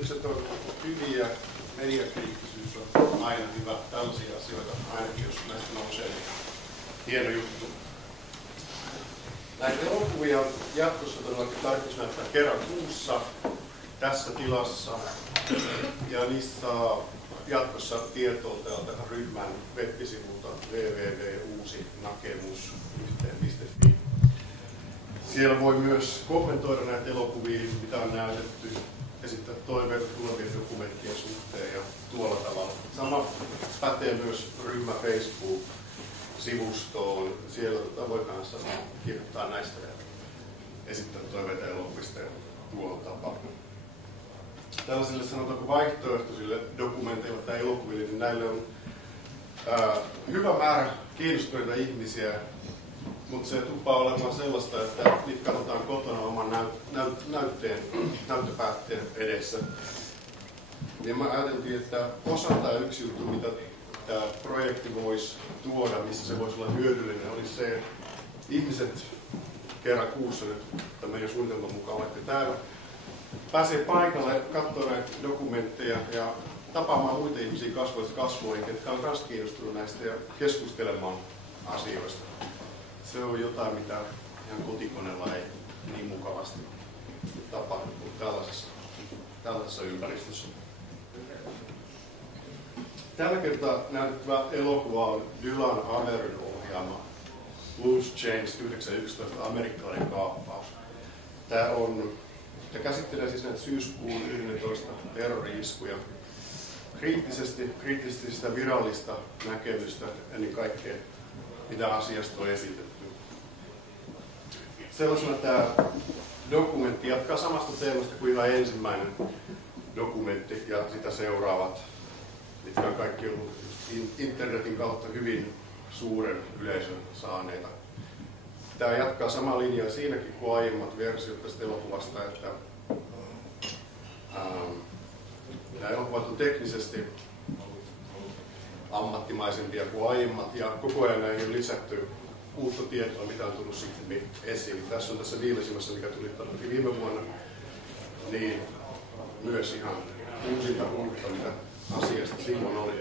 esitykset on hyviä, mediakriittisyys on aina hyvä. Tällaisia asioita ainakin, jos näistä nousee, niin hieno juttu. Näitä elokuvia jatkossa todellakin tarkoitus näyttää kerran kuussa tässä tilassa. Ja niistä saa jatkossa tietoa täältä ryhmän web-sivulta www.uusinakemus.fi. Siellä voi myös kommentoida näitä elokuvia, mitä on näytetty, esittää toiveita tulevien dokumenttien suhteen ja tuolla tavalla. Sama pätee myös ryhmä Facebook-sivustoon. Siellä voi kanssa kirjoittaa näistä ja esittää toiveita elokuvista ja tuolla tapaa. Tällaisille sanotaanko vaihtoehtoisille dokumenteille tai elokuville, niin näille on hyvä määrä kiinnostuneita ihmisiä, mutta se tuppaa olemaan sellaista, että niitä katsotaan kotona oman näyttöpäätteen edessä. Ja mä ajateltiin, että osa tai yksi juttu, mitä tämä projekti voisi tuoda, missä se voisi olla hyödyllinen, olisi se, että ihmiset kerran kuussa nyt tämän suunnitelman mukaan olette täällä, pääsee paikalle, katsoo näitä dokumentteja ja tapaamaan muita ihmisiä kasvoista kasvoihin, jotka on myös kiinnostunut näistä ja keskustelemaan asioista. Se on jotain, mitä ihan kotikoneella ei niin mukavasti tapahdu kuin tällaisessa ympäristössä. Tällä kertaa näytettävä elokuva on Dylan Amerin ohjaama Loose Change 911 amerikkalainen kaappaus. Tämä käsittelee siis näitä syyskuun 11 terrori-iskuja. Kriittisesti sitä virallista näkemystä ennen kaikkea, mitä asiasta on esitetty. Sellaisena tämä dokumentti jatkaa samasta teemasta kuin ihan ensimmäinen dokumentti ja sitä seuraavat, mitkä on kaikki ollut internetin kautta hyvin suuren yleisön saaneita. Tämä jatkaa samaa linjaa siinäkin kuin aiemmat versiot tästä elokuvasta, että nämä elokuvat on teknisesti ammattimaisempia kuin aiemmat ja koko ajan näihin on lisätty uutta tietoa, mitä on tullut sitten esiin. Tässä on tässä viimeisimmässä, mikä tuli viime vuonna, niin myös ihan uusinta uutta, mitä asiasta silloin oli.